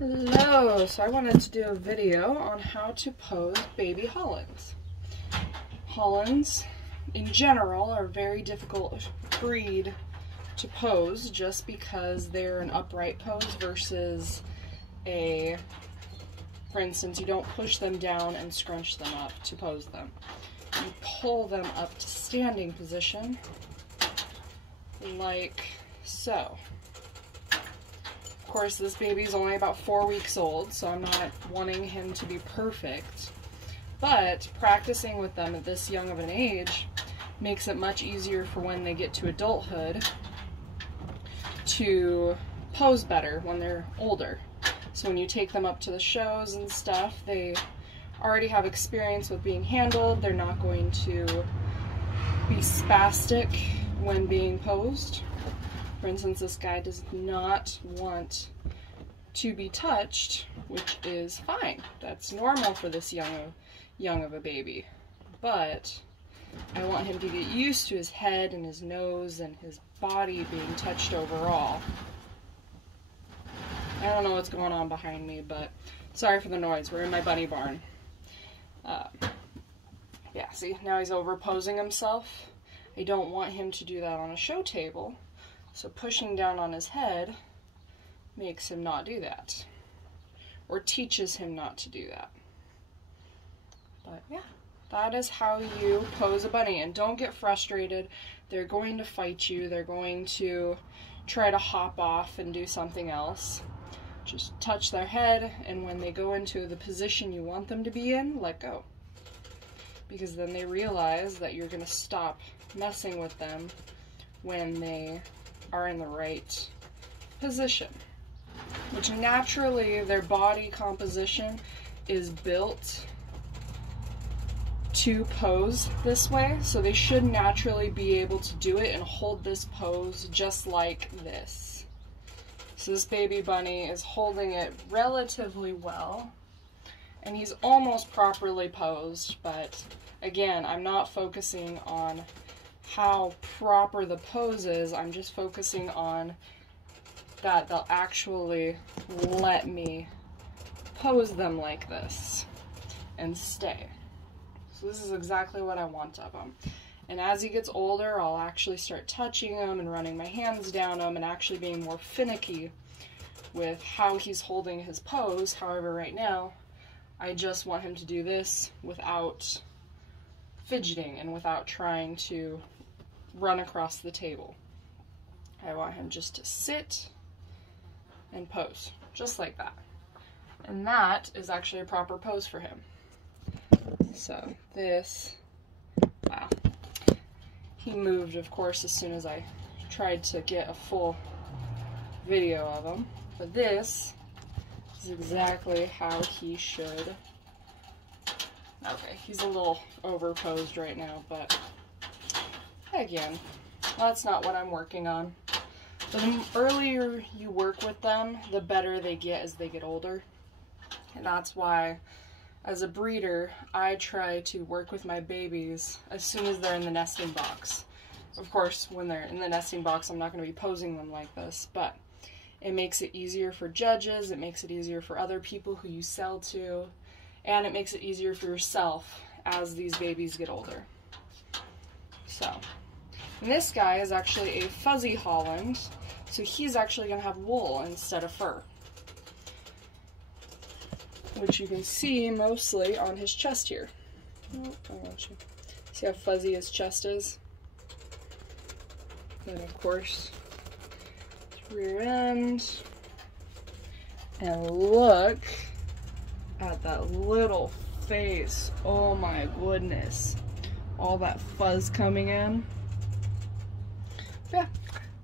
Hello, so I wanted to do a video on how to pose baby Hollands. Hollands, in general, are a very difficult breed to pose just because they're an upright pose versus for instance, you don't push them down and scrunch them up to pose them. You pull them up to standing position, like so. Of course, this baby is only about 4 weeks old, so I'm not wanting him to be perfect, but practicing with them at this young of an age makes it much easier for when they get to adulthood to pose better when they're older. So when you take them up to the shows and stuff, they already have experience with being handled. They're not going to be spastic when being posed. For instance, this guy does not want to be touched, which is fine. That's normal for this young of a baby. But I want him to get used to his head and his nose and his body being touched overall. I don't know what's going on behind me, but sorry for the noise. We're in my bunny barn. Yeah, see, now he's over posing himself. I don't want him to do that on a show table. So pushing down on his head makes him not do that, or teaches him not to do that. But yeah, that is how you pose a bunny. And don't get frustrated. They're going to fight you. They're going to try to hop off and do something else. Just touch their head, and when they go into the position you want them to be in, let go. Because then they realize that you're going to stop messing with them when they are in the right position, which naturally their body composition is built to pose this way, so they should naturally be able to do it and hold this pose just like this. So this baby bunny is holding it relatively well, and he's almost properly posed, but again, I'm not focusing on how proper the pose is. I'm just focusing on that they'll actually let me pose them like this and stay. So this is exactly what I want of him. And as he gets older, I'll actually start touching him and running my hands down him and actually being more finicky with how he's holding his pose. However, right now, I just want him to do this without fidgeting and without trying to run across the table. I want him just to sit and pose, just like that. And that is actually a proper pose for him. So this, wow. He moved, of course, as soon as I tried to get a full video of him. But this is exactly how he should. Okay, he's a little overposed right now, but again, that's not what I'm working on. The earlier you work with them, the better they get as they get older. And that's why, as a breeder, I try to work with my babies as soon as they're in the nesting box. Of course, when they're in the nesting box, I'm not going to be posing them like this, but it makes it easier for judges, it makes it easier for other people who you sell to, and it makes it easier for yourself as these babies get older. So, and this guy is actually a fuzzy Holland, so he's actually going to have wool instead of fur, which you can see mostly on his chest here. Oh, I want you. See how fuzzy his chest is? And of course, rear end. And look at that little face. Oh my goodness. All that fuzz coming in. Yeah,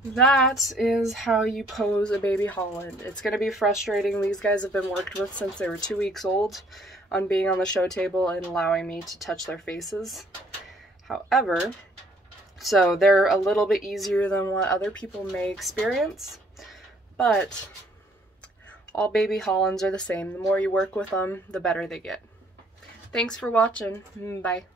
that is how you pose a baby Holland. It's going to be frustrating. These guys have been worked with since they were 2 weeks old on being on the show table and allowing me to touch their faces. However, so they're a little bit easier than what other people may experience, but all baby Hollands are the same. The more you work with them, the better they get. Thanks for watching. Bye.